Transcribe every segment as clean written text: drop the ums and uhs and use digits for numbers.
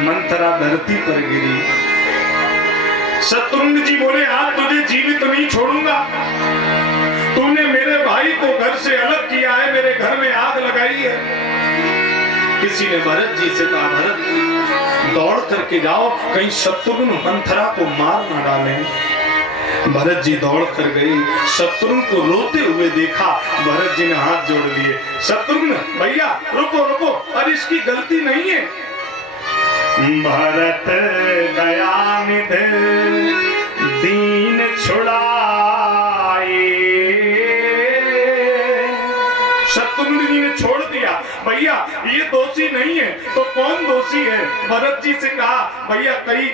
मंथरा धरती पर गिरी। शत्रुघ्न जी बोले आज तुझे जीवित नहीं छोड़ूंगा, तूने मेरे भाई को घर से अलग किया है, मेरे घर में आग लगाई है। किसी ने भरत जी से कहा भरत दौड़ करके जाओ, कहीं शत्रुघ्न मंथरा को मार ना डालें। भरत जी दौड़ कर गए, शत्रुघ्न को रोते हुए देखा। भरत जी ने हाथ जोड़ लिए, शत्रुघ्न भैया रुको रुको, और इसकी गलती नहीं है। भरत दयानिधि दीन छुड़ाए, शत्रुघ्न जी ने छोड़ दिया। भैया ये दोषी नहीं है तो कौन दोषी है? भरत जी से कहा भैया कई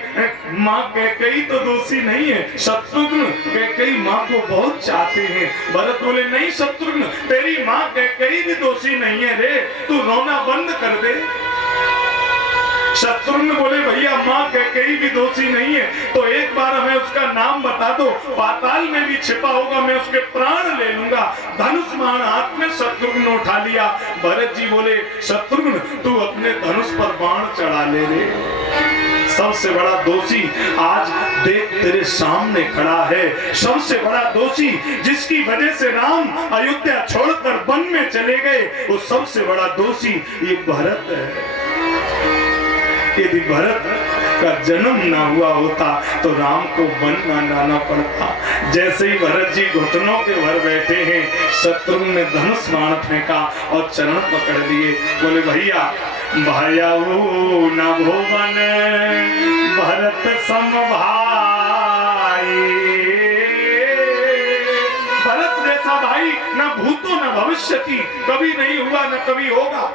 माँ कैकेयी तो दोषी नहीं है, शत्रुघ्न कैकेयी माँ को बहुत चाहते हैं। भरत बोले नहीं शत्रुघ्न, तेरी माँ कैकेयी भी दोषी नहीं है रे, तू रोना बंद कर दे। शत्रुघ्न बोले भैया माँ कैकेयी भी दोषी नहीं है तो एक बार हमें उसका नाम बता दो, पाताल में भी छिपा होगा, मैं उसके प्राण ले लूंगा। धनुष बाण हाथ में शत्रुघ्न उठा लिया। भरत जी बोले शत्रुघ्न तू अपने धनुष पर बाण चढ़ा ले रे। सबसे बड़ा दोषी आज देख तेरे सामने खड़ा है, सबसे बड़ा दोषी जिसकी वजह से राम अयोध्या छोड़कर वन में चले गए, वो सबसे बड़ा दोषी ये भरत है। यदि भरत का जन्म ना हुआ होता तो राम को वन ना जाना पड़ता। जैसे ही भरत जी घुटनों के भर बैठे हैं, शत्रुघ्न ने धनुष बाण फेंका और चरण पकड़ लिए। बोले भैया भयाऊ न भुवन भरत सम भाई, भरत जैसा भाई न भूतो न भविष्यति, कभी नहीं हुआ न कभी होगा।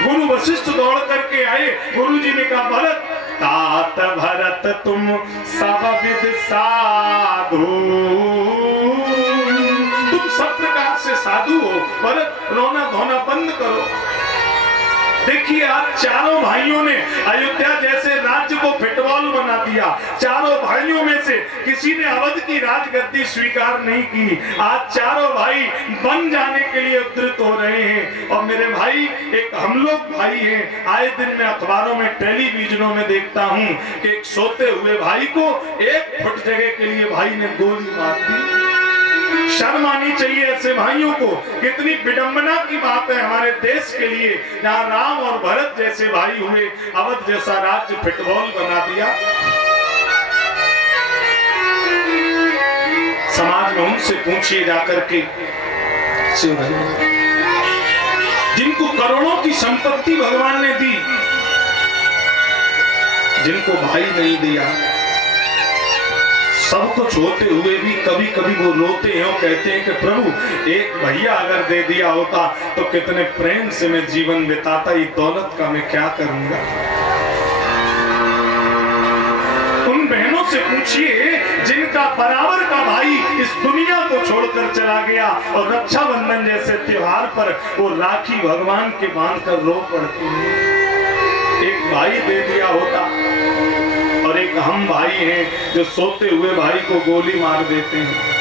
गुरु वशिष्ठ दौड़ करके आए, गुरु जी ने कहा भरत तात भरत तुम सब विद साधु, तुम सब प्रकार से साधु हो, भरत रोना धोना बंद करो। देखिए आज चारों भाइयों ने अयोध्या जैसे राज्य को फिटबॉल बना दिया। चारों भाइयों में से किसी ने अवध की राजगद्दी स्वीकार नहीं की। आज चारों भाई बन जाने के लिए उद्यत हो रहे हैं। और मेरे भाई एक हम लोग भाई हैं, आए दिन में अखबारों में टेलीविजनों में देखता हूं कि एक सोते हुए भाई को 1 फुट जगह के लिए भाई ने गोली मार दी। शर्म आनी चाहिए ऐसे भाइयों को। कितनी विडंबना की बात है हमारे देश के लिए, जहां राम और भरत जैसे भाई हुए, अवध जैसा राज्य फुटबॉल बना दिया। समाज में उनसे पूछिए जाकर के, जिनको करोड़ों की संपत्ति भगवान ने दी, जिनको भाई नहीं दिया, सब कुछ होते हुए भी कभी कभी वो रोते हैं और कहते हैं कि प्रभु एक भैया अगर दे दिया होता तो कितने प्रेम से मैं जीवन बिताता, ये दौलत का मैं क्या करूंगा। उन बहनों से पूछिए जिनका बराबर का भाई इस दुनिया को छोड़कर चला गया और रक्षाबंधन जैसे त्योहार पर वो राखी भगवान के बांध कर रो पड़ती है। एक भाई दे दिया होता, और एक हम भाई हैं जो सोते हुए भाई को गोली मार देते हैं।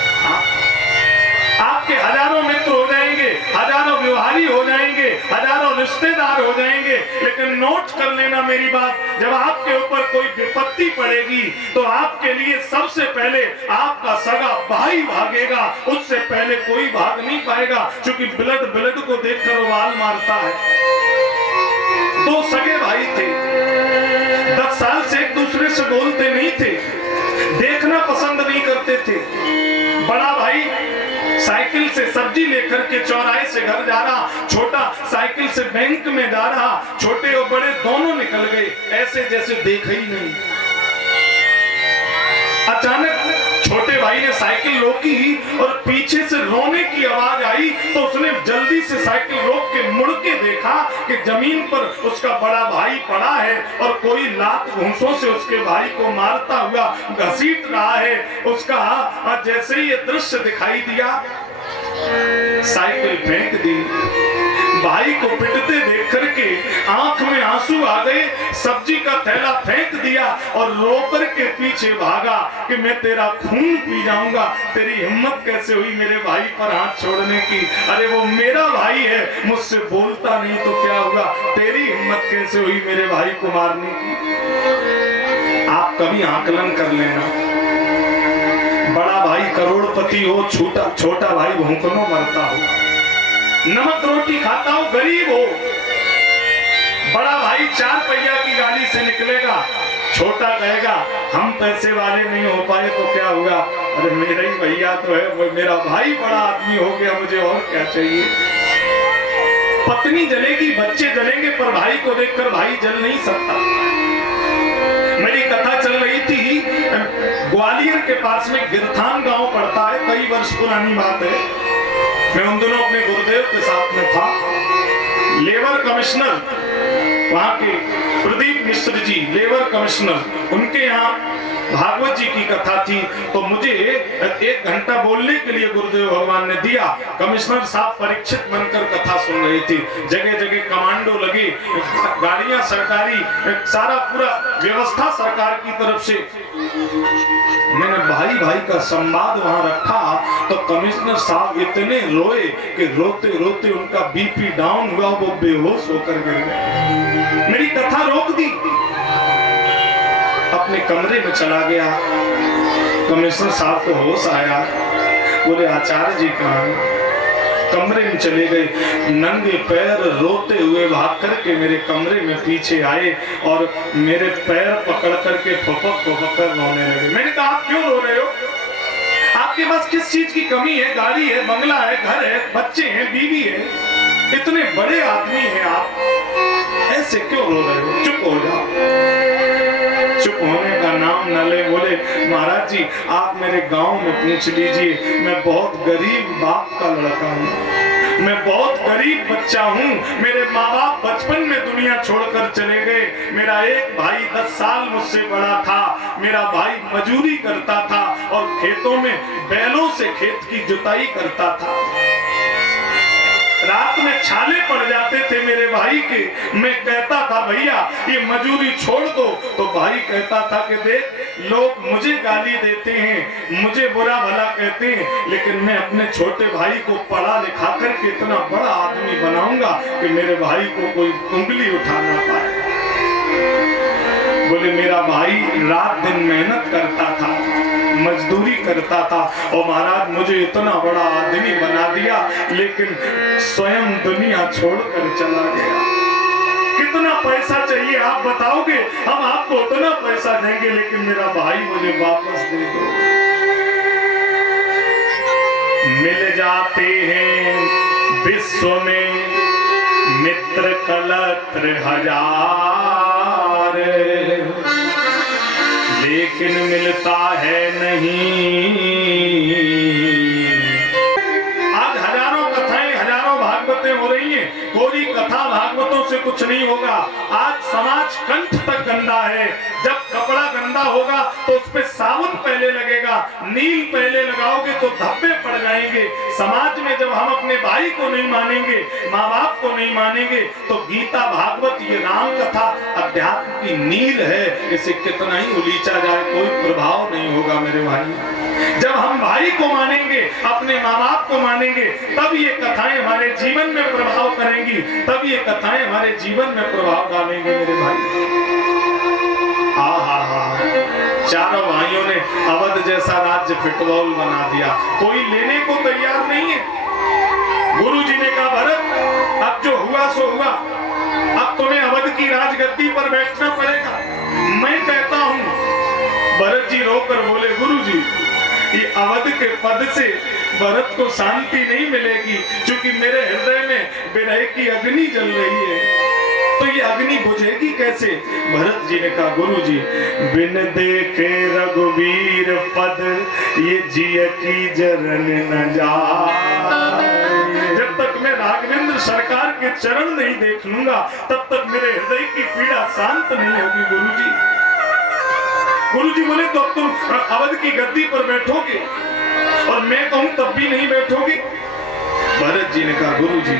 आपके हजारों मित्र हो जाएंगे, हजारों व्यवहारी हो जाएंगे, हजारों रिश्तेदार हो जाएंगे, लेकिन नोट कर लेना मेरी बात, जब आपके ऊपर कोई विपत्ति पड़ेगी तो आपके लिए सबसे पहले आपका सगा भाई भागेगा, उससे पहले कोई भाग नहीं पाएगा, क्योंकि ब्लड ब्लड को देखकर वाल मारता है। 2 सगे भाई थे, 10 साल से एक दूसरे से बोलते नहीं थे, देखना पसंद नहीं करते थे। बड़ा भाई साइकिल से सब्जी लेकर के चौराहे से घर जा रहा, छोटा साइकिल से बैंक में जा रहा, छोटे और बड़े दोनों निकल गए ऐसे जैसे देखा ही नहीं। अचानक छोटे भाई ने साइकिल रोकी और पीछे से रोने की आवाज आई तो उसने जल्दी से साइकिल रोक के मुड़ के देखा कि जमीन पर उसका बड़ा भाई पड़ा है और कोई लात घूंसों से उसके भाई को मारता हुआ घसीट रहा है। उसका जैसे ही ये दृश्य दिखाई दिया, साइकिल फेंक दी, भाई को पिटते देख करके आंख में आंसू आ गए, सब्जी का थैला फेंक दिया और रोकर के पीछे भागा कि मैं तेरा खून पी जाऊंगा। तेरी हिम्मत कैसे हुई मेरे भाई पर हाथ छोड़ने की? अरे वो मेरा भाई है, मुझसे बोलता नहीं तो क्या हुआ? तेरी हिम्मत कैसे हुई मेरे भाई को मारने की? आप कभी आकलन कर लेना, बड़ा भाई करोड़पति हो, छोटा भाई भूखों मरता हो, नमक रोटी खाता हो, गरीब हो, बड़ा भाई 4 पहिया की गाड़ी से निकलेगा, छोटा कहेगा हम पैसे वाले नहीं हो पाए तो क्या हुआ? अरे मेरा ही भैया तो है, वो मेरा भाई बड़ा आदमी हो गया, मुझे और क्या चाहिए? पत्नी जलेगी, बच्चे जलेंगे, पर भाई को देखकर भाई जल नहीं सकता। मेरी कथा चल रही थी, ग्वालियर के पास में गिरथान गांव पड़ता है, कई वर्ष पुरानी बात है। मैं उन दिनों अपने गुरुदेव के साथ में था। लेबर कमिश्नर वहां के प्रदीप मिश्र जी, लेबर कमिश्नर, उनके यहाँ भागवत जी की कथा थी, तो मुझे 1 घंटा बोलने के लिए गुरुदेव भगवान ने दिया। कमिश्नर साहब परीक्षित बनकर कथा सुन रही थी, जगह जगह कमांडो लगे, गाड़ियां सरकारी, सारा पूरा व्यवस्था सरकार की तरफ से। मैंने भाई भाई का संवाद वहां रखा तो कमिश्नर साहब इतने रोए कि रोते रोते उनका बीपी डाउन हुआ, वो बेहोश होकर गिर गए। मेरी कथा रोक दी, अपने कमरे में चला गया। कमिश्नर साहब को होश आया, बोले आचार्य जी कहाँ हैं? कमरे में चले गए, नंगे पैर रोते हुए भाग करके मेरे कमरे में पीछे आए और मेरे पैर पकड़ करके फपक कर रोने लगे। मैंने कहा आप क्यों रो रहे हो? आपके पास किस चीज की कमी है? गाड़ी है, बंगला है, घर है, बच्चे हैं, बीवी है, इतने बड़े आदमी हैं आप, ऐसे क्यों रो रहे हो? चुप हो जाओ। चुप होने का नाम न ले। बोले महाराज जी आप मेरे गांव में पूछ लीजिए, मैं बहुत गरीब बाप का लड़का हूँ, मैं बहुत गरीब बच्चा हूँ। मेरे माँ बाप बचपन में दुनिया छोड़कर चले गए। मेरा एक भाई 10 साल मुझसे बड़ा था। मेरा भाई मजूरी करता था और खेतों में बैलों से खेत की जुताई करता था। रात में छाले पड़ जाते थे मेरे भाई के। मैं कहता था भैया ये मजूरी छोड़ दो, तो भाई कहता था कि देख लोग मुझे गाली देते हैं, मुझे बुरा भला कहते हैं, लेकिन मैं अपने छोटे भाई को पढ़ा लिखा कर इतना बड़ा आदमी बनाऊंगा कि मेरे भाई को कोई उंगली उठा ना पाए। बोले मेरा भाई रात दिन मेहनत करता था, मजदूरी करता था और महाराज मुझे इतना बड़ा आदमी बना दिया, लेकिन स्वयं दुनिया छोड़कर चला गया। कितना पैसा चाहिए आप बताओगे? हम आपको उतना पैसा देंगे, लेकिन मेरा भाई मुझे वापस दे दो। मिल जाते हैं विश्व में मित्र कलत्र हजार, लेकिन मिलता है नहीं। आज हजारों कथाएं, हजारों भागवतें हो रही हैं, कोई कथा भागवतों से कुछ नहीं होगा। आज समाज कंठ तक गंदा है। जब कपड़ा गंदा होगा तो उस पे साबुन पहले लगेगा, नील पहले लगाओगे तो धब्बे पड़ जाएंगे। समाज में जब हम अपने भाई को नहीं मानेंगे, माँ बाप को नहीं मानेंगे, तो गीता भागवत ये राम कथा अध्यात्म की नील है, इसे कितना ही उलीचा जाए कोई प्रभाव नहीं होगा मेरे भाई। जब हम भाई को मानेंगे, अपने माँ बाप को मानेंगे, तब ये कथाएं हमारे जीवन में प्रभाव करेंगी, तब ये कथाएं हमारे जीवन में प्रभाव डालेंगे मेरे भाई। चारों भाइयों ने अवध जैसा राज्य फुटबॉल बना दिया, कोई लेने को तैयार नहीं है। गुरु जी ने कहा भरत अब जो हुआ सो हुआ, अब तुम्हें अवध की राजगद्दी पर बैठना पड़ेगा। मैं कहता हूँ, भरत जी रोकर बोले गुरु जी ये अवध के पद से भरत को शांति नहीं मिलेगी, क्योंकि मेरे हृदय में विरह की अग्नि जल रही है, तो ये अग्नि बुझेगी कैसे? भरत जी ने कहा गुरु जी बिन देखे रघुवीर पद ये जिय की जरन न जाए। जब तक मैं राघवेंद्र सरकार के चरण नहीं देख लूंगा, तब तक मेरे हृदय की पीड़ा शांत नहीं होगी गुरु जी। गुरु जी बोले तो अब तुम अवध की गद्दी पर बैठोगे और मैं कहूं तब भी नहीं बैठोगे? भरत जी ने कहा गुरु जी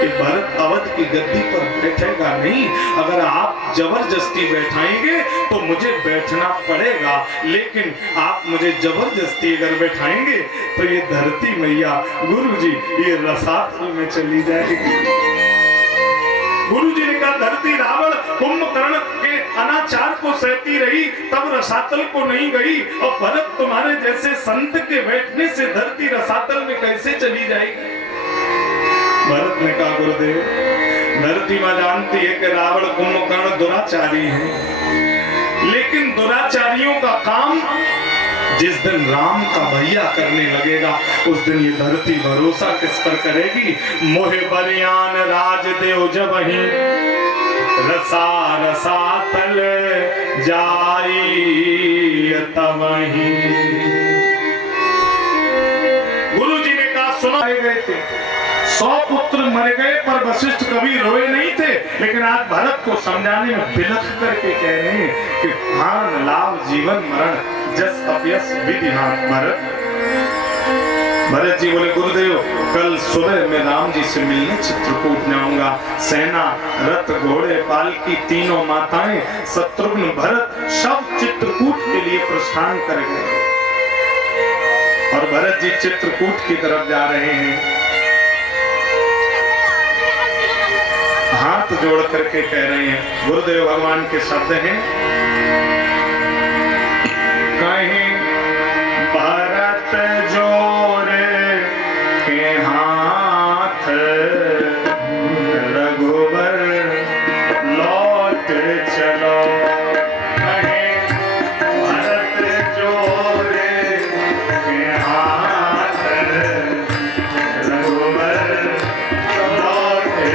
कि भरत अवध की गद्दी पर बैठेगा नहीं। अगर आप जबरदस्ती बैठाएंगे तो मुझे बैठना पड़ेगा, लेकिन आप मुझे जबरदस्ती अगर बैठाएंगे तो ये धरती मैया गुरुजी ये रसातल में चली जाएगी। गुरुजी ने कहा धरती रावण कुंभकर्ण के अनाचार को सहती रही, तब रसातल को नहीं गई, और भरत तुम्हारे जैसे संत के बैठने से धरती रसातल में कैसे चली जाएगी। भरत ने कहा गुरुदेव, धरती मां जानती है कि रावण कुंभकर्ण दुराचारी है, लेकिन दुराचारियों का काम जिस दिन राम का भैया करने लगेगा उस दिन ये धरती भरोसा किस पर करेगी। मोहे बरियान राज देव जब ही रसा रसातल जाई तवही। गुरुजी ने कहा सुना गए थे 100 पुत्र मर गए पर वशिष्ठ कभी रोए नहीं थे, लेकिन आज भरत को समझाने में बिलख करके कह रहे हैं कि प्राण लाभ जीवन मरण जस अपयस विधि हाथ। भरत जी बोले गुरुदेव कल सुबह मैं राम जी से मिलने चित्रकूट जाऊंगा। सेना रथ घोड़े पालकी तीनों माताएं शत्रुघ्न भरत सब चित्रकूट के लिए प्रस्थान कर गए, और भरत जी चित्रकूट की तरफ जा रहे हैं। हाथ जोड़ करके कह रहे हैं, गुरुदेव भगवान के शब्द हैं, कहीं भरत जोड़े के हाथ रघुबर लौट चलो। कहीं भरत जोड़े के हाथ रघुबर लौट चलो।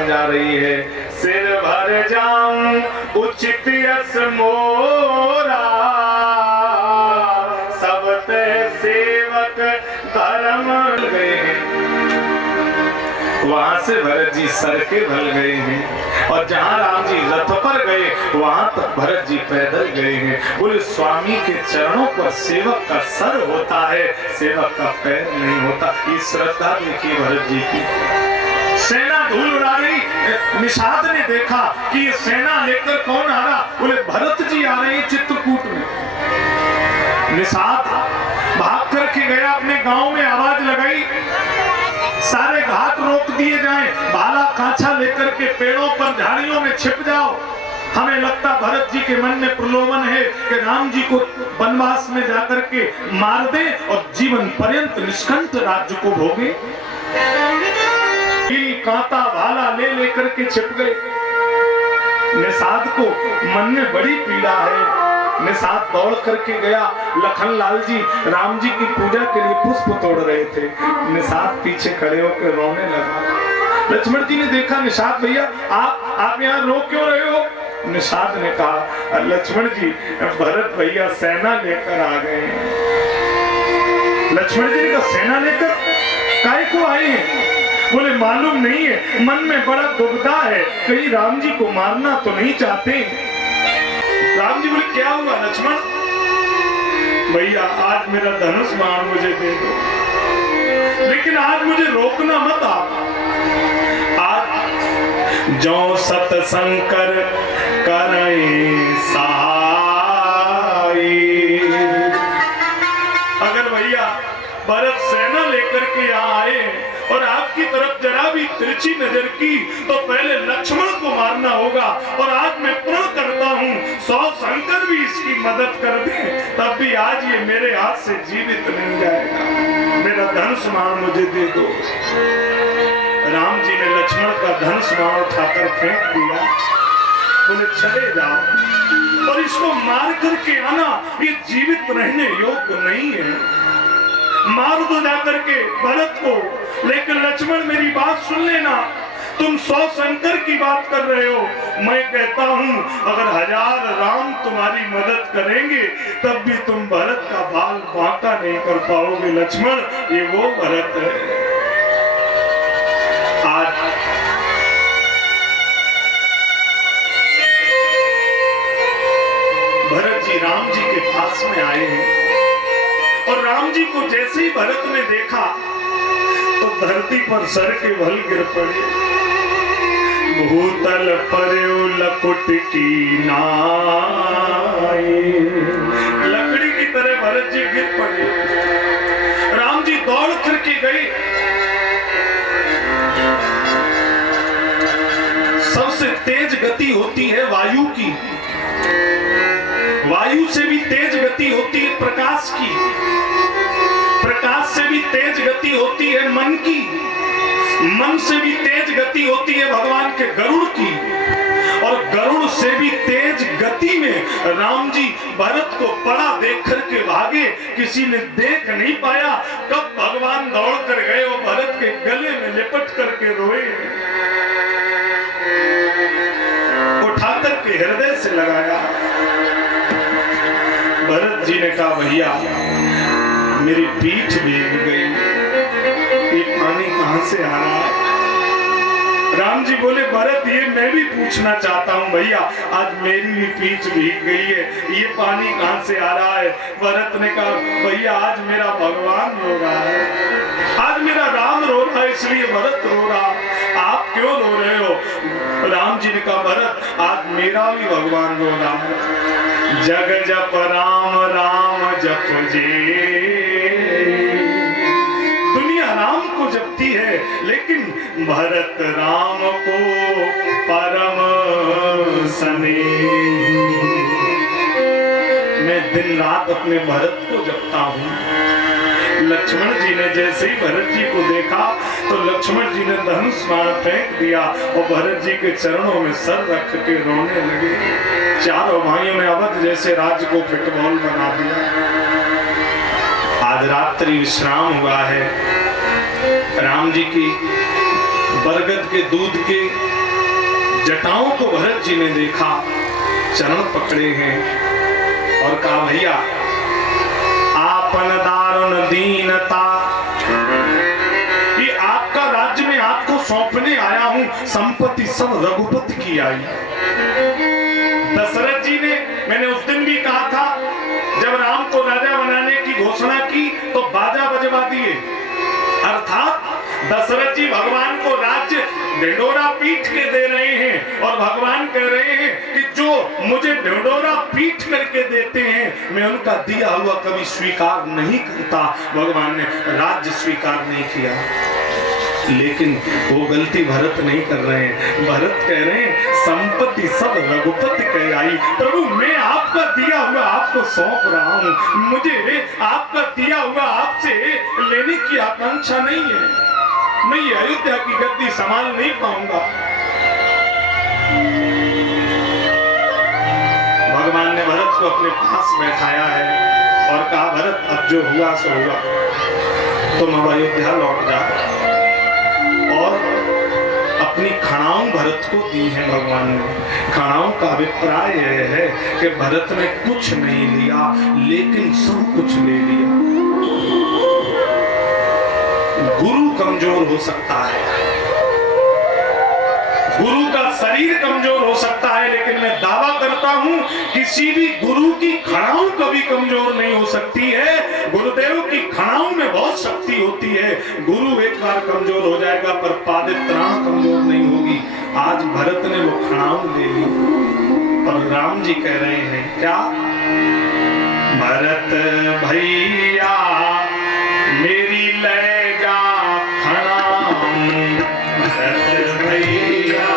जा रही है, सिर भर जाऊं उचित यस मोरा, सब ते सेवक धर्म गए। वहां से भरत जी सर के ढल गए हैं, और जहां राम जी रथ पर गए वहां तक भरत जी पैदल गए हैं। बोले स्वामी के चरणों पर सेवक का सर होता है, सेवक का पैर नहीं होता। ये श्रद्धा देखिए भरत जी की। सेना धूल उड़ा रही, निषाद ने देखा कि ये सेना लेकर कौन आ रहा। बोले भरत जी आ रहे हैं चित्रकूट में। निषाद भाग करके गया, अपने गांव में आवाज लगाई, सारे घाट रोक दिए जाएं, भाला कांचा लेकर के पेड़ों पर झाड़ियों में छिप जाओ। हमें लगता भरत जी के मन में प्रलोभन है कि राम जी को वनवास में जाकर के मार दे और जीवन पर्यंत निष्कंठ राज्य को भोगे। कांटा भाला ले लेकर के छिप गए। निषाद को मन में बड़ी पीड़ा है। निषाद दौड़ करके गया। लखन लाल जी राम जी की पूजा के लिए पुष्प तोड़ रहे थे। निषाद पीछे खड़े होकर रोने लगा। लक्ष्मण जी ने देखा, निषाद भैया आप यहाँ रो क्यों रहे हो? निषाद ने कहा, लक्ष्मण जी भरत भैया सेना लेकर आ गए हैं। लक्ष्मण जी ने कहा, सेना लेकर काहे को आए हैं? बोले मालूम नहीं है, मन में बड़ा दुविधा है, कहीं राम जी को मारना तो नहीं चाहते। राम जी बोले क्या हुआ लक्ष्मण? भैया आज मेरा धनुष बाण मुझे दे दो, लेकिन आज मुझे रोकना मत। आज जो सतशंकर करे सहाय। अगर भैया भरत सेना लेकर के यहाँ आए और आपकी तरफ जरा भी तिरछी नजर की तो पहले लक्ष्मण को मारना होगा। और आज मैं प्रण करता हूँ 100 शंकर भी इसकी मदद कर दें, तब भी आज ये मेरे हाथ से जीवित नहीं जाएगा। मेरा धनुष बाण मुझे दे दो। राम जी ने लक्ष्मण का धनुष बाण उठाकर फेंक दिया। बोले चले जाओ और इसको मार करके आना, ये जीवित रहने योग्य नहीं है। मार दो जाकर के भरत को, लेकिन लक्ष्मण मेरी बात सुन लेना। तुम 100 शंकर की बात कर रहे हो, मैं कहता हूं अगर 1000 राम तुम्हारी मदद करेंगे तब भी तुम भरत का बाल बांका नहीं कर पाओगे। लक्ष्मण ये वो भरत है। आज भरत जी राम जी के पास में आए हैं और राम जी को जैसे ही भरत ने देखा तो धरती पर सर के बल गिर पड़े। भूतल पर्यो लकुट की नाई। लकड़ी की तरह भरत जी गिर पड़े। राम जी दौड़ करके गए। सबसे तेज गति होती है वायु की, वायु से भी तेज गति होती है प्रकाश की, प्रकाश से भी तेज गति होती है मन की, मन से भी तेज गति होती है भगवान के गरुड़ की, और गरुड़ से भी तेज गति में राम जी भरत को पड़ा देख करके भागे। किसी ने देख नहीं पाया कब भगवान दौड़ कर गए और भरत के गले में लिपट करके रोए, उठा करके हृदय से लगाया। भरत जी ने कहा भैया मेरी पीठ भीग गई, ये पानी कहां से आ रहा है? राम जी बोले भरत ये मैं भी पूछना चाहता हूं भैया, आज मेरी भी पीठ भीग गई है, ये पानी कहां से आ रहा है? भरत ने कहा भैया आज मेरा भगवान रो रहा है, आज मेरा राम रो रहा है, इसलिए भरत रो रहा, आप क्यों रो रहे हो? राम जी ने कहा भरत आज मेरा भी भगवान रो रहा है। जग जप राम राम जप जे। दुनिया राम को जपती है लेकिन भरत राम को परम सने। मैं दिन रात अपने भरत को जपता हूँ। लक्ष्मण जी ने जैसे ही भरत जी को देखा तो लक्ष्मण जी ने धनुष बाण फेंक दिया और भरत जी के चरणों में सर रख के रोने लगे। चारों भाइयों ने अवध जैसे राज्य को फुटबॉल बना दिया। आज रात्रि विश्राम हुआ है। राम जी की बरगद के दूध के जटाओं को भरत जी ने देखा, चरण पकड़े हैं और कहा भैया आपन दारुण दीनता, ये आपका राज्य में आपको सौंपने आया हूं, संपत्ति सब रघुपति की आई। दशरथ जी ने, मैंने उस दिन भी कहा था जब राम को राजा बनाने की घोषणा की तो बाजा बजवा दिए, अर्थात दशरथ जी भगवान को राज्य ढिंढोरा पीट के दे रहे हैं और भगवान कह रहे हैं कि जो मुझे ढिंढोरा पीट करके देते हैं मैं उनका दिया हुआ कभी स्वीकार नहीं करता। भगवान ने राज्य स्वीकार नहीं किया। लेकिन वो गलती भरत नहीं कर रहे हैं। भरत कह रहे हैं संपत्ति सब रघुपति कह आई। प्रभु मैं आपका दिया हुआ आपको सौंप रहा हूँ, मुझे आपका दिया हुआ आपसे लेने की आकांक्षा नहीं है, मैं ये अयोध्या की गद्दी संभाल नहीं पाऊंगा। भगवान ने भरत को अपने पास बैठाया है और कहा भरत अब जो हुआ सो हुआ, तुम अब अयोध्या लौट जाओ। और अपनी खड़ाऊं भरत को दी है भगवान ने। खड़ाऊं का अभिप्राय यह है कि भरत ने कुछ नहीं लिया लेकिन सब कुछ ले लिया। गुरु कमजोर हो सकता है, गुरु का शरीर कमजोर हो सकता है, लेकिन मैं दावा करता हूं किसी भी गुरु की खड़ाऊं कभी कमजोर नहीं हो सकती है। गुरुदेव की खड़ाऊं में बहुत शक्ति होती है। गुरु एक बार कमजोर हो जाएगा पर पादित्राण कमजोर नहीं होगी। आज भरत ने वो खड़ाऊं ले ली और राम जी कह रहे हैं क्या, भरत भैया मेरी ले जा खड़ाऊं, भरत भैया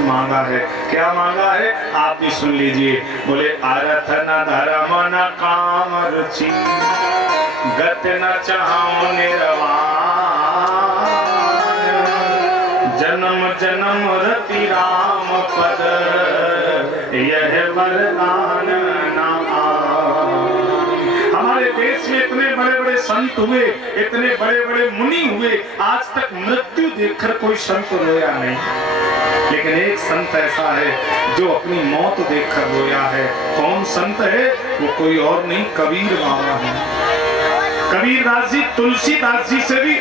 मांगा है। क्या मांगा है आप भी सुन लीजिए। बोले अर्थ न धर्म न काम रुचि, गत न चाहूं निर्वाण, जन्म जन्म रति राम पद, यह वरदान ना। हमारे देश में इतने बड़े बड़े संत हुए, इतने बड़े बड़े मुनि हुए, आज तक मृत्यु देखकर कोई संत रोया नहीं। लेकिन एक संत ऐसा है जो अपनी मौत देखकर रोया है। कौन संत है? वो कोई और नहीं, कबीर बाबा है। कबीर दास जी तुलसीदास जी से भी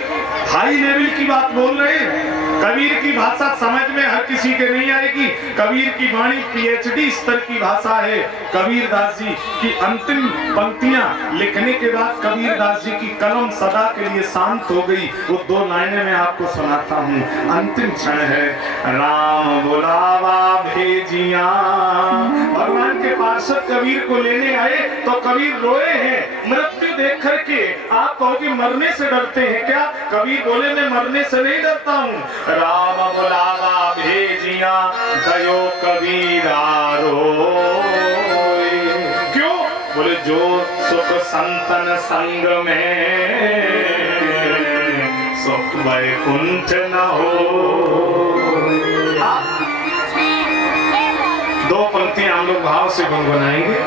हाई लेवल की बात बोल रहे हैं। कबीर की भाषा समझ में हर किसी के नहीं आएगी। कबीर की वाणी पीएचडी स्तर की भाषा है। कबीर दास जी की अंतिम पंक्तियां लिखने के बाद कबीर दास जी की कलम सदा के लिए शांत हो गई। वो दो लाइनें मैं आपको सुनाता हूँ। अंतिम क्षण है, राम बुलावा भेजिया। भगवान के पार्षद कबीर को लेने आए तो कबीर रोए हैं मृत्यु देख करके। आप कहोगे मरने से डरते हैं क्या? कबीर बोले मैं मरने से नहीं डरता हूँ। राम बुलावा भेजिया, गयो कबीरा रोए। क्यों? बोले जो सुख संतन संग में, सुख वैकुंठ न हो। दो पंक्तियां हम लोग भाव से गुनगुनाएंगे।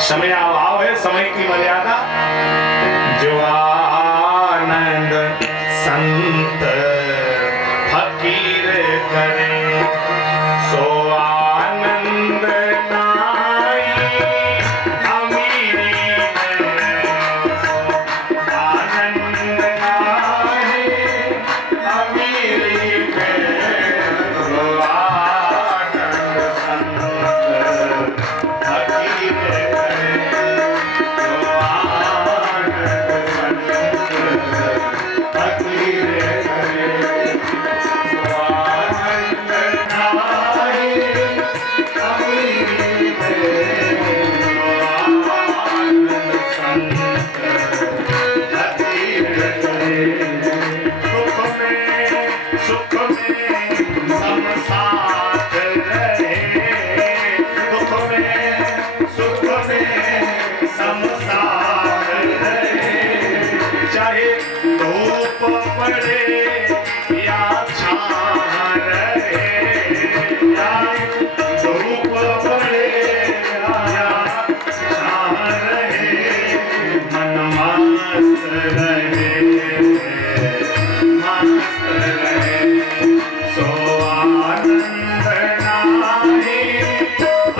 समय अभाव है, समय की मर्यादा। जो पड़े या छां रहे, या धूप पड़े या छां रहे, मन मस्त रहे, मस्त रहे, सो आनंद नाहे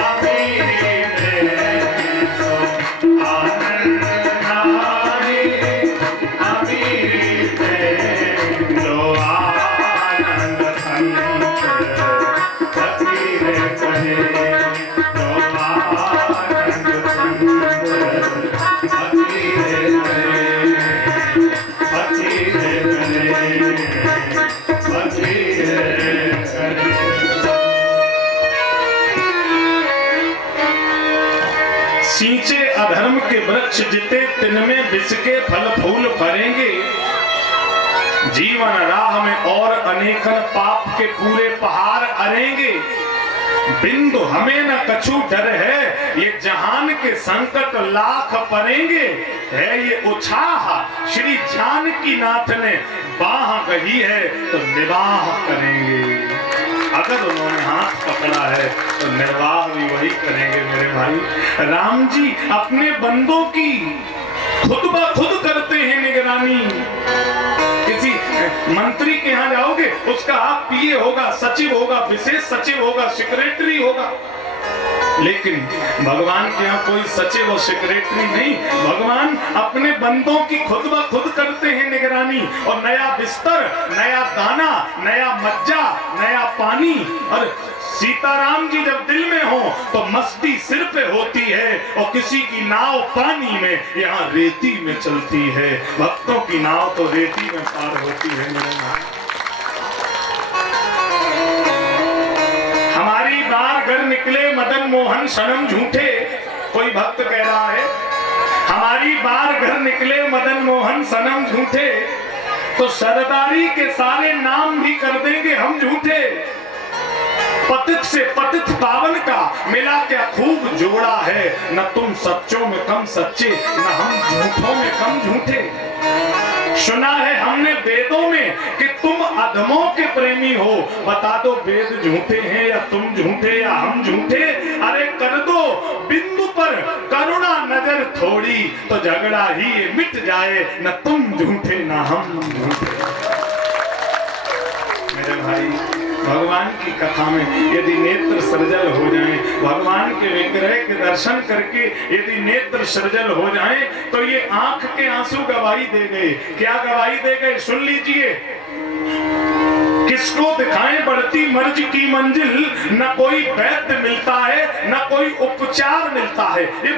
अमीरी में, सो आनंद नाहे अमीरी में, लो आनंद संत फकीर कहे, लो आनंद संत फकीर कहे, फकीर कहे, फकीर कहे। सींचे अधर्म के वृक्ष जिते तिनमें विष के फल फूल फरेंगे, जीवन राह में और अनेकन पाप के पूरे पहाड़ अरेंगे, बिंदु हमें न कछु डर है, ये जहान के संकट लाख परेंगे, है ये उछाह श्री जानकी नाथ ने बाह कही है तो निवाह करेंगे। अगर उन्होंने हाथ पकड़ा है तो निर्वाह भी वही करेंगे मेरे भाई। राम जी अपने बंदों की खुद ब खुद करते हैं निगरानी। किसी मंत्री के यहाँ जाओगे, उसका आप पीए होगा, सचिव होगा, विशेष सचिव होगा, सेक्रेटरी होगा, लेकिन भगवान के यहाँ कोई सचिव और सेक्रेटरी नहीं। भगवान अपने बंदों की खुद ब खुद करते हैं निगरानी, और नया बिस्तर, नया दाना, नया मज्जा, नया पानी। और सीताराम जी जब दिल में हो तो मस्ती सिर पे होती है, और किसी की नाव पानी में, यहाँ रेती में चलती है। भक्तों की नाव तो रेती में पार होती है मेरे भाई। हमारी बार घर निकले मदन मोहन सनम झूठे, कोई भक्त कह रहा है हमारी बार घर निकले मदन मोहन सनम झूठे, तो सरदारी के सारे नाम भी कर देंगे हम झूठे। पतित से पतित पावन का मिला क्या खूब जोड़ा है, न तुम सच्चों में कम सच्चे, न हम झूठों में कम झूठे। सुना है हमने वेदों में कि तुम अधमों के प्रेमी हो, बता दो वेद झूठे हैं या तुम झूठे या हम झूठे। अरे कर दो बिंदु पर करुणा नजर थोड़ी, तो झगड़ा ही मिट जाए, न तुम झूठे न हम झूठे। मेरे भाई भगवान की कथा में यदि नेत्र सृजल हो जाएं, भगवान के विग्रह के दर्शन करके यदि नेत्र सृजल हो जाएं, तो ये आंख के आंसू गवाही दे गए। क्या गवाही दे गए? सुन लीजिए। किसको दिखाएं बढ़ती मर्ज की मंजिल, न कोई वैद्य मिलता है न कोई उपचार मिलता है। ये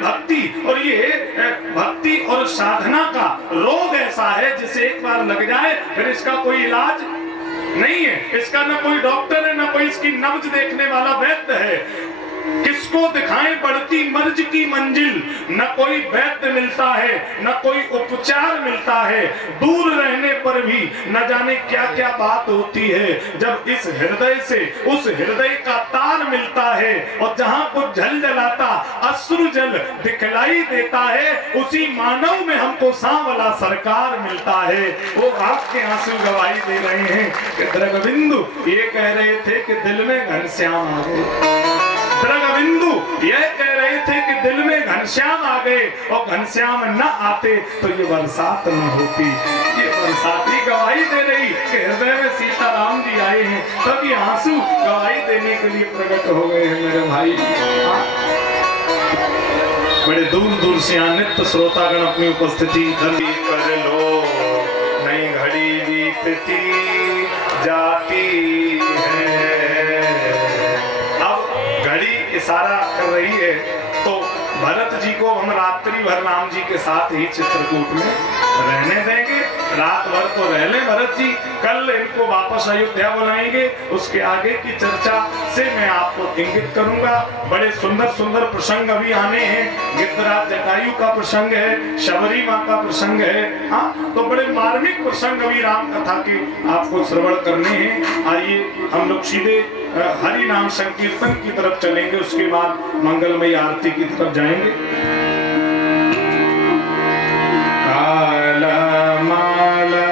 भक्ति और साधना का रोग ऐसा है जिसे एक बार लग जाए फिर इसका कोई इलाज नहीं है। इसका न कोई डॉक्टर है, न कोई इसकी नब्ज देखने वाला वैद्य है। किसको दिखाएं बढ़ती मर्ज की मंजिल, न कोई वैद्य मिलता है न कोई उपचार मिलता है। दूर रहने पर भी न जाने क्या क्या बात होती है। जब इस हृदय से उस हृदय का तार मिलता है, और जहां कुछ झल जलाता अश्रु जल दिखलाई देता है, उसी मानव में हमको सांवला सरकार मिलता है। वो आपके आंसू गवाही दे रहे हैं कि द्रगबिंदु ये कह रहे थे कि दिल में घनश्याम आ गए। द्रगबिंदु यह कह रहे थे कि दिल में घनश्याम आ गए, और घनश्याम न आते तो ये बरसात न होती। ये बरसाती गवाही दे रही कि हृदय में सीताराम जी आए हैं, तब ये आंसू गवाही देने के लिए प्रकट हो गए हैं मेरे भाई। बड़े दूर दूर से नित्य श्रोतागण अपनी उपस्थिति कर लो, नई घड़ी बीतती जाती है। इशारा कर रही है तो भरत जी को हम रात्रि भर राम जी के साथ ही चित्रकूट में रहने देंगे। रात भर तो रह लें भरत जी, कल इनको वापस अयोध्या बुलाएंगे। उसके आगे की चर्चा से मैं आपको इंगित करूंगा। बड़े सुंदर सुंदर प्रसंग अभी आने हैं। गिद्धराज जटायु का प्रसंग है, शबरी माँ का प्रसंग है। हाँ, तो बड़े मार्मिक प्रसंग अभी राम कथा के आपको श्रवण करने हैं। आइए हम लोग सीधे हरि नाम संकीर्तन की तरफ चलेंगे, उसके बाद मंगलमयी आरती की तरफ जाएंगे। काला माला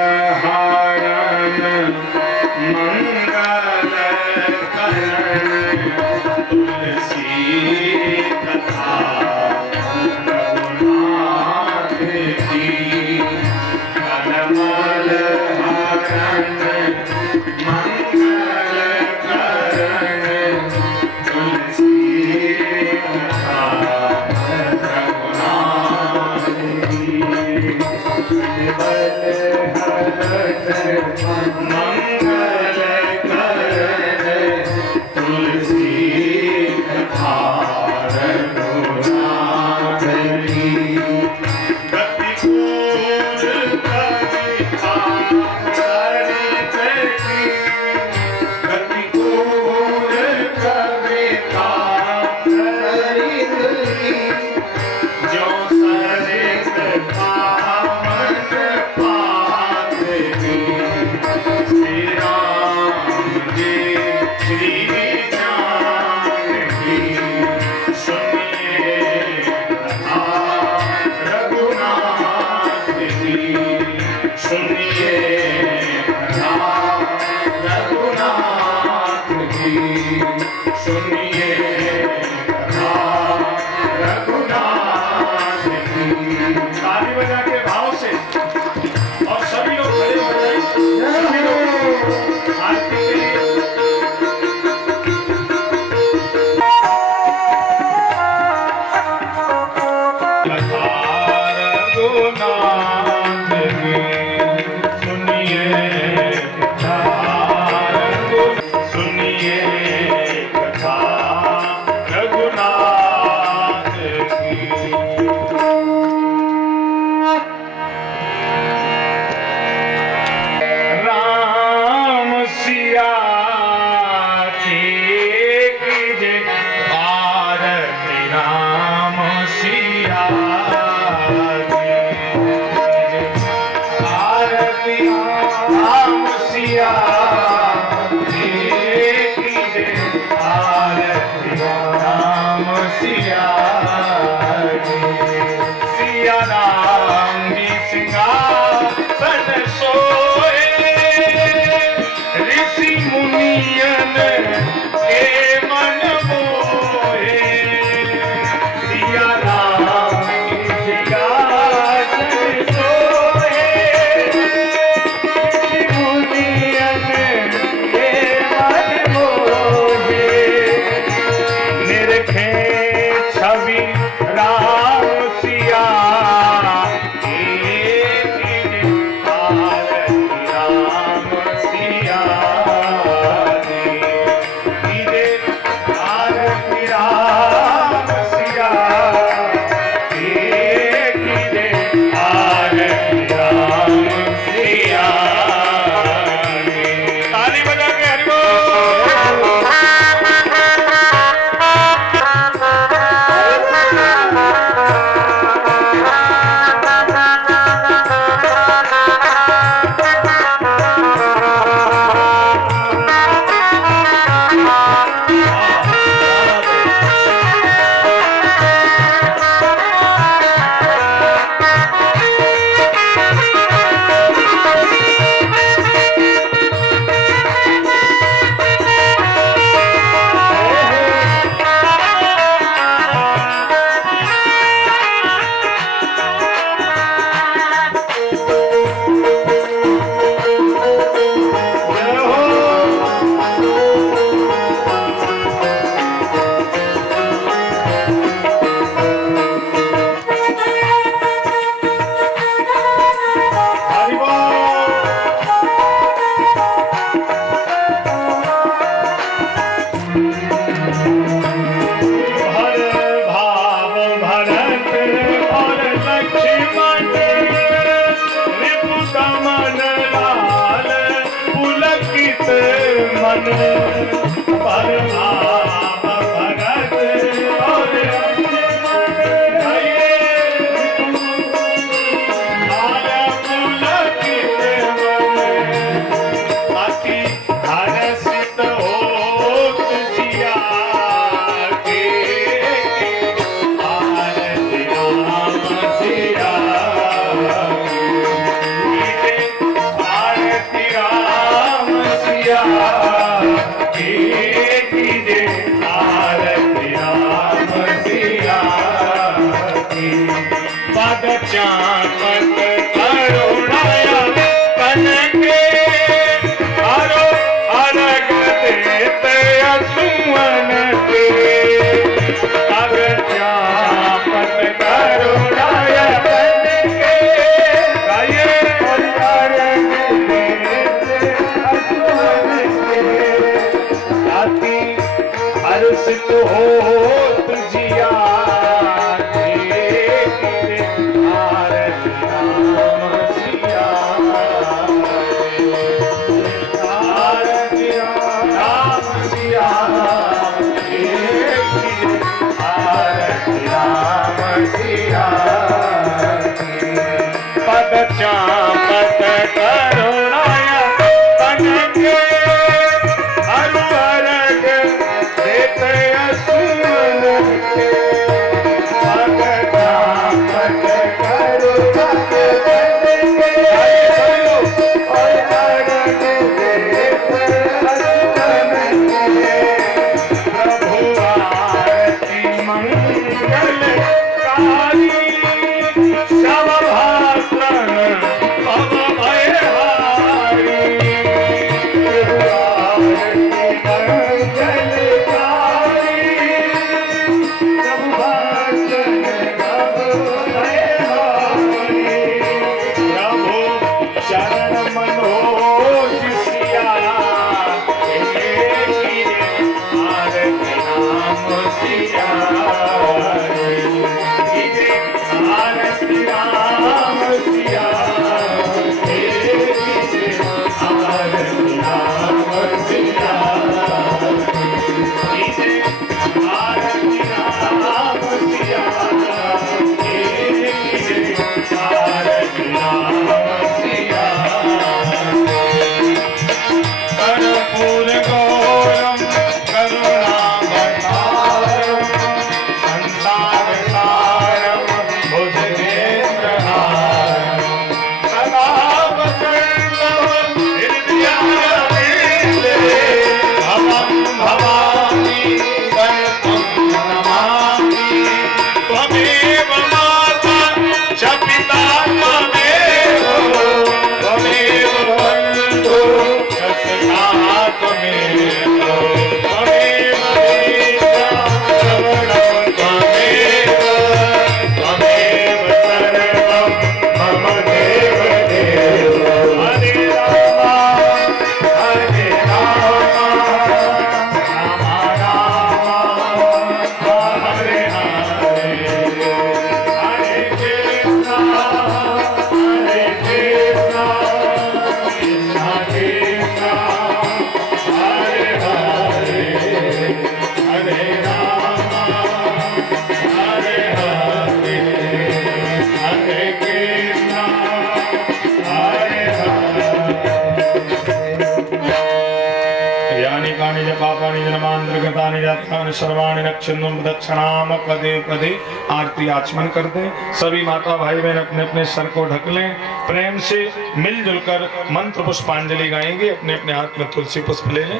की विकसित होत जिया चापत करुणाय तनके अरुअरग देते असुमन के पद चापत करुणाय तनके अरुअरग देते असुमन के प्रभु आरती मंगलकारी शव सर्वाणि नक्षत्रम दक्षिणाम पदे पदे आरती आचमन कर दें। सभी माता भाई बहन अपने अपने सर को ढक लें। प्रेम से मिलजुल कर मंत्र पुष्पांजलि गाएंगे। अपने अपने हाथ में तुलसी पुष्प ले लें।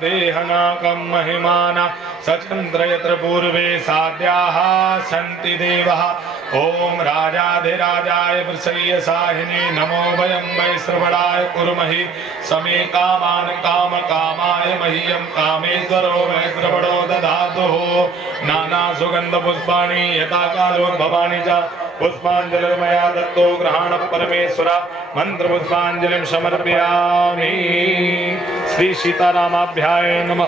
देहनाकं महिमाना सचंद्र यत्र पूर्वे साध्याः सन्ति देवः। ओम राजाधिराजाय वृषय साहिने नमो वयं वै श्रवणाय कुर्महि समे कामान् काम कामाय मह्यं कामेश्वरो वै श्रवणो दधातु। नाना सुगंध पुष्पाणि यथा कालोद्भवानि च पुष्पांजलिर्मया दत्तो ग्रहण परमेश्वर। मंत्र पुष्पांजलिं समर्पयामि। श्री सीतारामाभ्याय नमः।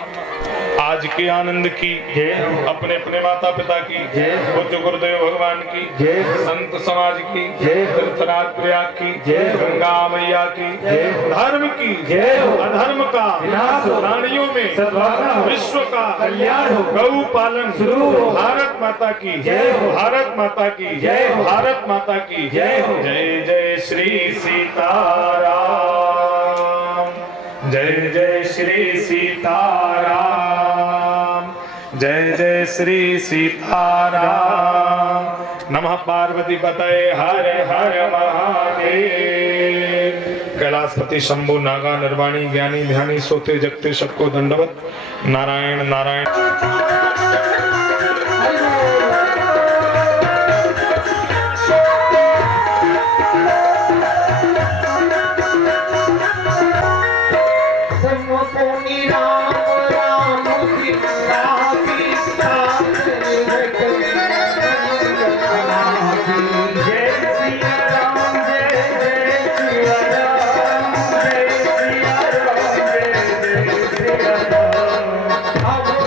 आज के आनंद की जय, अपने अपने माता पिता की जय, पूज्य गुरुदेव भगवान की जय, संत समाज की जय, तीर्थराज प्रयाग की जय, गंगा मैया की जय, धर्म की जय, अधर्म का विनाश हो, प्राणियों में सद्भावना हो, विश्व का कल्याण हो, गौ पालन शुरू हो। भारत माता की जय हो, भारत माता की जय हो, भारत माता की जय हो। जय जय श्री सीताराम, जय जय श्री सीताराम, जय जय श्री सीताराम। नमः पार्वती पतये हर हर महादेव। कैलाशपति शंभु नागा निर्वाणी ज्ञानी ध्यानी सोते जगते सबको दंडवत। नारायण नारायण। अब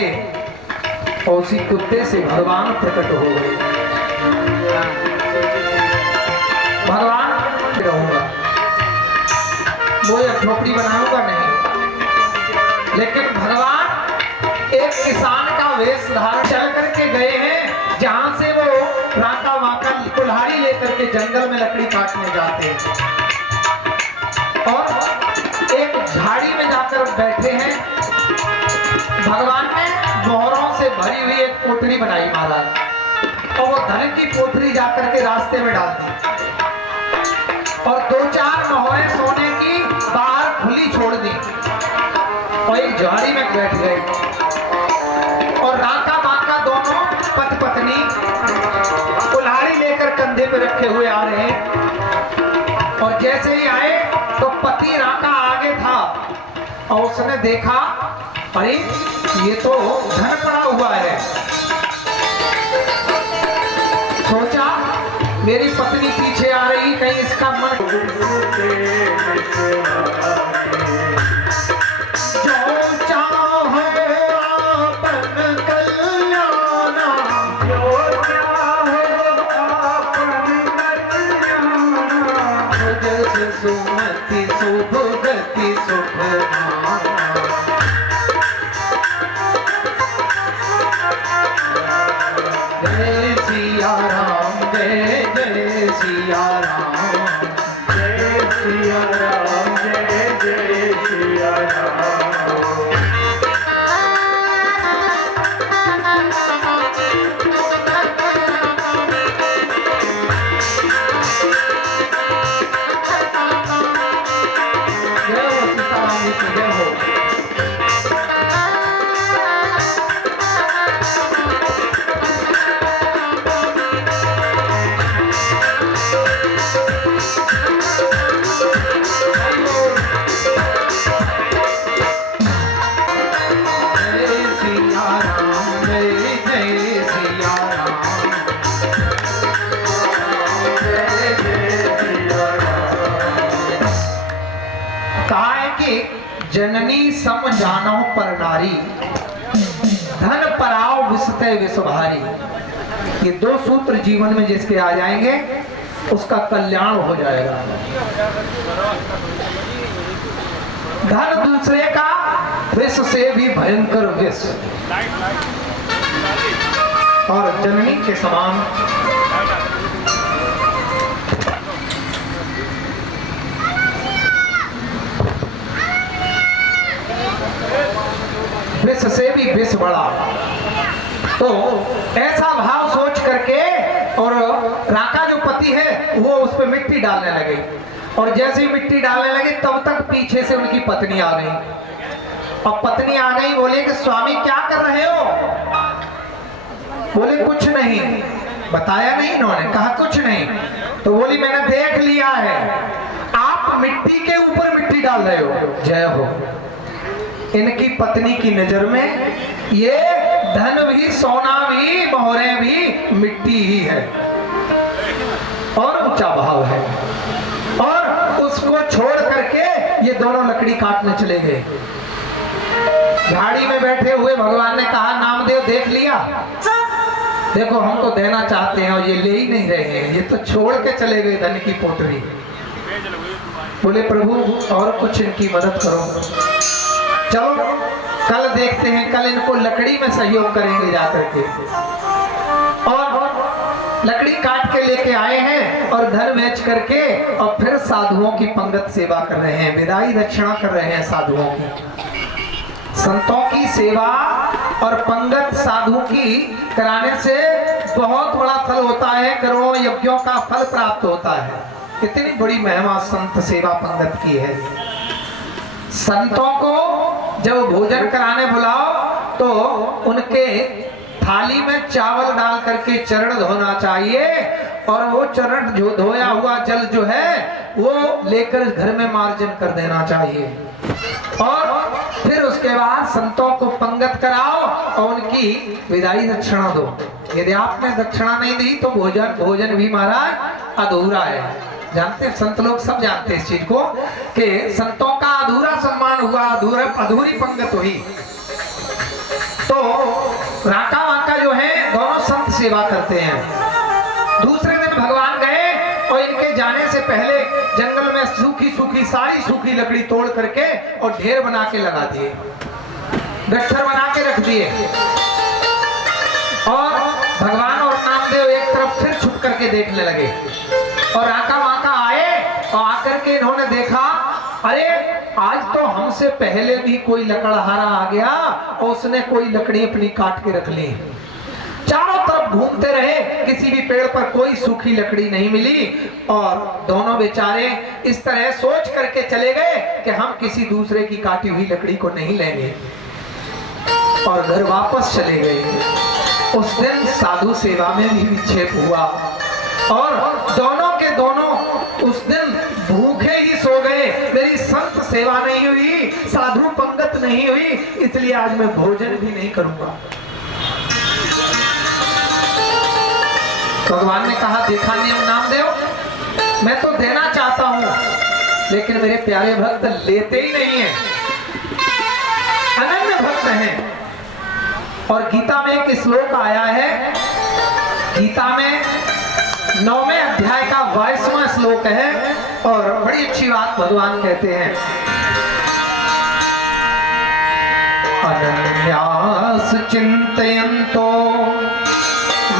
थे और उसी कुत्ते से भगवान प्रकट हो गए। भगवान रहूंगा, वो एक झोपड़ी बनाऊंगा नहीं, लेकिन भगवान एक किसान का वेश धारण चल करके गए हैं जहां से वो राका वाका कुल्हाड़ी लेकर के जंगल में लकड़ी काटने जाते हैं, और एक झाड़ी में जाकर बैठे हैं। भगवान ने मोहरों से भरी हुई एक पोटली बनाई महाराज, और वो धन की पोटली जाकर के रास्ते में डाल दी, और 2-4 मोहरें सोने की बाहर खुली छोड़ दी, और एक झाड़ी में बैठ गए। और राका बाका दोनों पति पत्नी कुल्हाड़ी लेकर कंधे पे रखे हुए आ रहे हैं, और जैसे ही आए तो पति राका आगे था, और उसने देखा अरे ये तो धन पड़ा हुआ है। सोचा मेरी पत्नी पीछे आ रही, कहीं इसका मन जो चाहो आपन कल्याणा, जो चाहो आपन कल्याणा, जस सुमति शुभ गति सुख जय सिया राम, जय जय सिया राम, जय सिया राम, जय जय सिया राम। जय हो सीताराम जी की जय हो। जननी सम जानो पर नारी, धन पराओ विसते विषभारी। ये 2 सूत्र जीवन में जिसके आ जाएंगे उसका कल्याण हो जाएगा। धन दूसरे का, विष से भी भयंकर विष, और जननी के समान विष से भी विष बड़ा। तो ऐसा भाव सोच करके, और राका जो पति है वो उस पर मिट्टी डालने लगे, और जैसे ही मिट्टी डालने लगे तब तक पीछे से उनकी पत्नी आ गई, और पत्नी आ गई, बोले कि स्वामी क्या कर रहे हो? बोले कुछ नहीं। बताया नहीं इन्होंने, कहा कुछ नहीं। तो बोली मैंने देख लिया है, आप मिट्टी के ऊपर मिट्टी डाल रहे हो। जय हो। इनकी पत्नी की नजर में ये धन भी, सोना भी, मोहरें भी मिट्टी ही है, और ऊंचा भाव है। और उसको छोड़ करके ये दोनों लकड़ी काटने चले गए। झाड़ी में बैठे हुए भगवान ने कहा नामदेव देख लिया, देखो हम तो देना चाहते हैं और ये ले ही नहीं रहे हैं, ये तो छोड़ के चले गए धन की पोटली। बोले प्रभु और कुछ इनकी मदद करो। चलो कल देखते हैं, कल इनको लकड़ी में सहयोग करेंगे जाकर के। और लकड़ी काट के लेके आए हैं, और धन बेच करके और फिर साधुओं की पंगत सेवा कर रहे हैं, विदाई दक्षिणा कर रहे हैं साधुओं की। संतों की सेवा और पंगत साधु की कराने से बहुत बड़ा फल होता है, करोड़ों यज्ञों का फल प्राप्त होता है। इतनी बड़ी महिमा संत सेवा पंगत की है। संतों को जब भोजन कराने बुलाओ तो उनके थाली में चावल डाल करके चरण धोना चाहिए, और वो चरण जो धोया हुआ जल जो है वो लेकर घर में मार्जन कर देना चाहिए। और फिर उसके बाद संतों को पंगत कराओ और उनकी विदाई दक्षिणा दो। यदि आपने दक्षिणा नहीं दी तो भोजन भी महाराज अधूरा है। जानते हैं संत लोग, सब जानते हैं इस चीज को कि संतों का अधूरा सम्मान हुआ, अधूरी पंगत हुई। तो राका वाका जो है दोनों संत सेवा करते हैं। दूसरे दिन भगवान गए और इनके जाने से पहले जंगल में सूखी सूखी सारी सूखी लकड़ी तोड़ करके और ढेर बना के लगा दिए, गट्ठर बना के रख दिए। और भगवान और नामदेव एक तरफ फिर छुप करके देखने लगे और राका वाका आए और आकर के इन्होंने देखा, अरे आज तो हमसे पहले भी कोई लकड़हारा आ गया और उसने कोई लकड़ी अपनी काट के रख ली। चारों तरफ घूमते रहे, किसी भी पेड़ पर कोई सूखी लकड़ी नहीं मिली और दोनों बेचारे इस तरह सोच करके चले गए कि हम किसी दूसरे की काटी हुई लकड़ी को नहीं लेंगे और घर वापस चले गए। उस दिन साधु सेवा में भी विक्षेप हुआ और दोनों के दोनों उस दिन भूखे ही सो गए। मेरी संत सेवा नहीं हुई, साधु पंगत नहीं हुई, इसलिए आज मैं भोजन भी नहीं करूंगा। भगवान ने कहा, देखा नियम नामदेव, मैं तो देना चाहता हूं लेकिन मेरे प्यारे भक्त लेते ही नहीं है, अनन्य भक्त हैं। और गीता में एक श्लोक आया है, गीता में 9वें अध्याय का 22वां श्लोक है और बड़ी अच्छी बात भगवान कहते हैं, अनन्यास चिंतयन्तो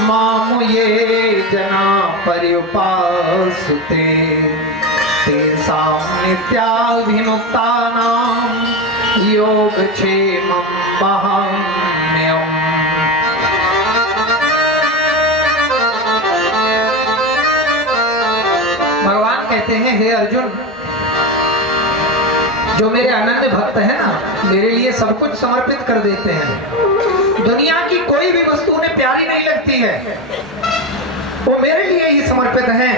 माम ये जना पर्युपासते तेषां नित्याभिमुक्तानां योगक्षेमं वहाम्यहम्। भगवान कहते हैं, हे अर्जुन, जो मेरे अनन्य भक्त हैं ना, मेरे लिए सब कुछ समर्पित कर देते हैं। दुनिया की कोई भी वस्तु उन्हें प्यारी नहीं लगती है, वो मेरे लिए ही समर्पित हैं।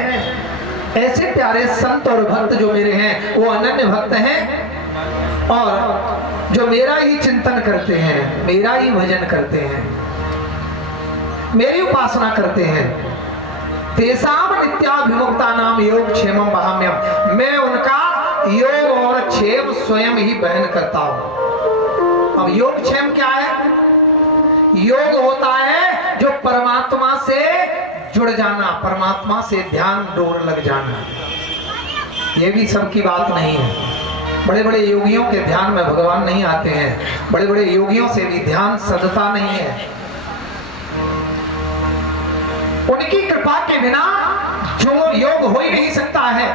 ऐसे प्यारे संत और भक्त जो मेरे हैं वो अनन्य भक्त हैं और जो मेरा ही चिंतन करते हैं, मेरा ही भजन करते हैं, मेरी उपासना करते हैं। तेसाम नित्याभिमुक्ता नाम योग क्षेमम वहाम्यहम्। मैं उनका योग और क्षेम स्वयं ही बहन करता हूं। अब योग क्षेम क्या है? योग होता है जो परमात्मा से जुड़ जाना, परमात्मा से ध्यान डोर लग जाना। ये भी सबकी बात नहीं है। बड़े बड़े योगियों के ध्यान में भगवान नहीं आते हैं, बड़े बड़े योगियों से भी ध्यान सदता नहीं है। उनकी कृपा के बिना जो योग हो ही नहीं सकता है।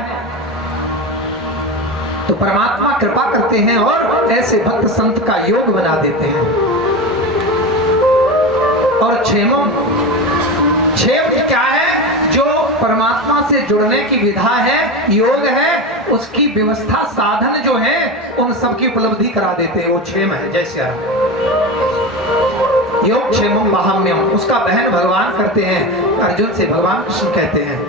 तो परमात्मा कृपा करते हैं और ऐसे भक्त संत का योग बना देते हैं। और क्षेमम, क्षेम क्या है? जो परमात्मा से जुड़ने की विधा है, योग है, उसकी व्यवस्था साधन जो है उन सबकी उपलब्धि करा देते हैं, वो क्षेम है। जैसे योग क्षेमम वहाम्यम, उसका बहन भगवान करते हैं। अर्जुन से भगवान कृष्ण कहते हैं।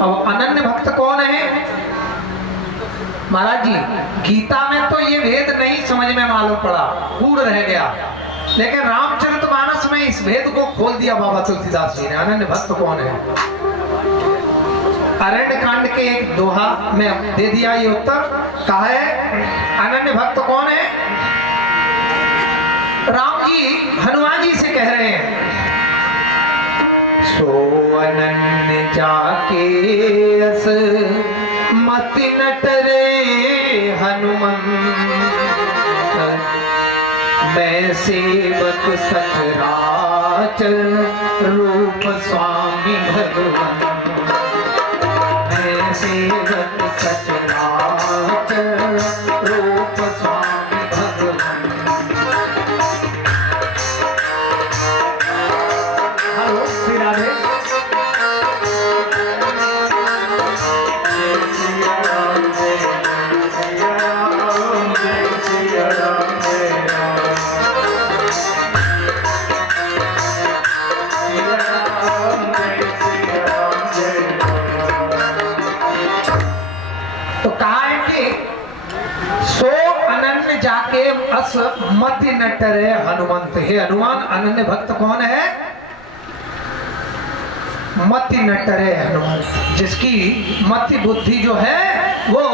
अब अनन्य भक्त कौन है? महाराज जी, गीता में तो ये भेद नहीं समझ में मालूम पड़ा, पूर्ण रह गया, लेकिन रामचरितमानस में इस भेद को खोल दिया बाबा तुलसीदास जी ने। अनन्य भक्त कौन है? अरण्य कांड के एक दोहा में दे दिया ये उत्तर। कहा है अनन्य भक्त कौन है? राम जी हनुमान जी से कह रहे हैं, सो अनन्य जाके अस मति नटरे हनुमंत, मैं सेवक सचराचर रूप स्वामी भगवान, मैं सेवक सचराचर रूप स्वामी भगवान। हेलो श्री राधे। तो कहा है कि सो अनन्य जाके अस मति नटरे हनुमंत। हे हनुमान, अनन्य भक्त कौन है? मति नटरे हनुमंत, जिसकी मति बुद्धि जो है वो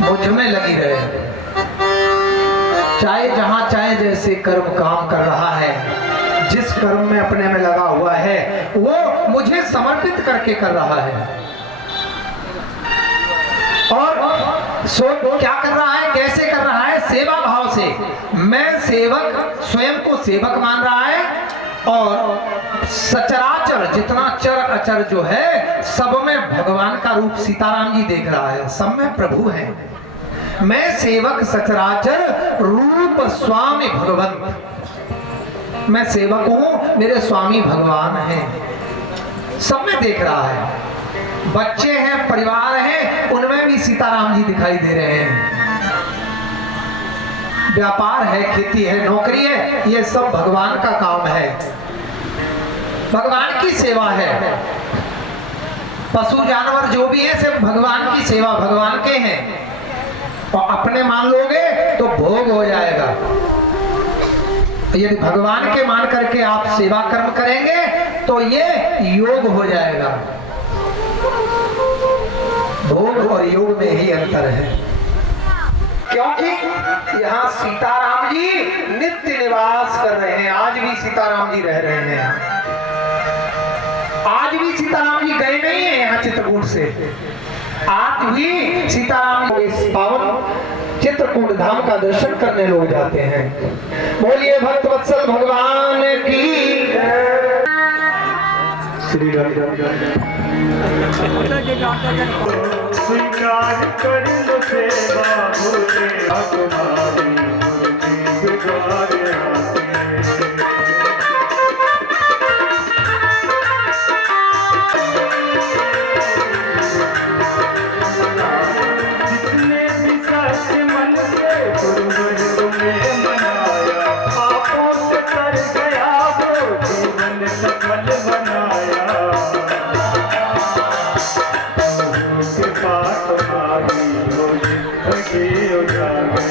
मुझ में लगी रहे, चाहे जहां चाहे जैसे से कर्म काम कर रहा है, जिस कर्म में अपने में लगा हुआ है वो मुझे समर्पित करके कर रहा है। और क्या कर रहा है, कैसे कर रहा है? सेवा भाव से। मैं सेवक, स्वयं को सेवक मान रहा है, और सचराचर जितना चर अचर जो है सब में भगवान का रूप सीताराम जी देख रहा है, सब में प्रभु है। मैं सेवक सचराचर रूप स्वामी भगवंत, मैं सेवक हूं, मेरे स्वामी भगवान हैं, सब में देख रहा है। बच्चे हैं, परिवार है, उनमें भी सीताराम जी दिखाई दे रहे हैं। व्यापार है, खेती है, नौकरी है, ये सब भगवान का काम है, भगवान की सेवा है। पशु जानवर जो भी है सब भगवान की सेवा, भगवान के हैं। और अपने मान लोगे तो भोग हो जाएगा। यदि भगवान के मान करके आप सेवा कर्म करेंगे तो ये योग हो जाएगा। भोग और योग में ही अंतर है, क्योंकि यहाँ सीताराम जी नित्य निवास कर रहे हैं। आज भी सीताराम जी रह रहे हैं, आज भी सीताराम जी गए नहीं है यहाँ चित्रकूट से। आज भी सीताराम जी इस पावन चित्रकूट धाम का दर्शन करने लोग जाते हैं। बोलिए भक्त वत्सल भगवान की श्री स्वीकार कर लो सेवा भोले तुम्हारी गुजारे जितने भी सच्चे मन से गुरुवर तुम्हें मनाया, आपों से कर गया वो जीवन सफल बनाया। तुम्हारी हो जिंदगी उजागर,